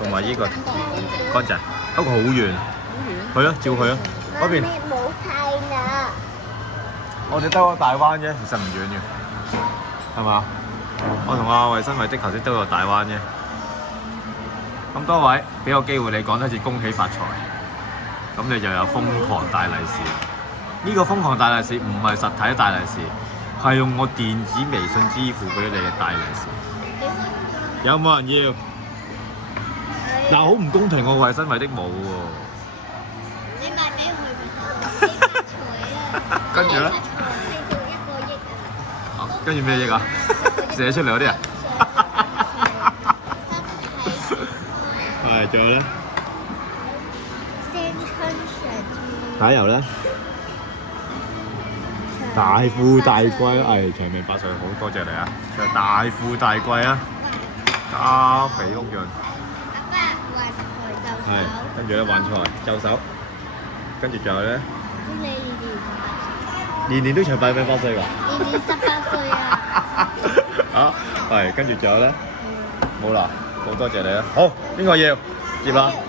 同埋呢個乾淨，不過好遠。去啊，照去啊，嗰邊。冇睇啦。我哋兜個大灣啫，其實唔遠嘅，係嘛？我同阿衞生衞的頭先兜個大灣啫。咁多位俾個機會你講多次恭喜發財，咁你就有瘋狂大利是。呢個瘋狂大利是唔係實體大利是，係用我電子微信支付俾你嘅大利是。有冇人要？嗱，好唔公平喎，衞生衞的冇喎。你賣俾佢咪得？你發財啊！跟住咧？你做1個億啊！跟住咩益啊？寫出嚟嗰啲啊？係，仲有咧？青春常駐。打油咧？大富大貴，長命百歲，好多謝你啊！仲有大富大貴啊！加肥屋潤。阿爸還財就手。係，跟住咧玩財就手，跟住仲有咧？祝你年年都長命百歲㗎。年18歲啊！啊，係，跟住仲有咧？冇啦，好多謝你啊！好，邊個要接啦？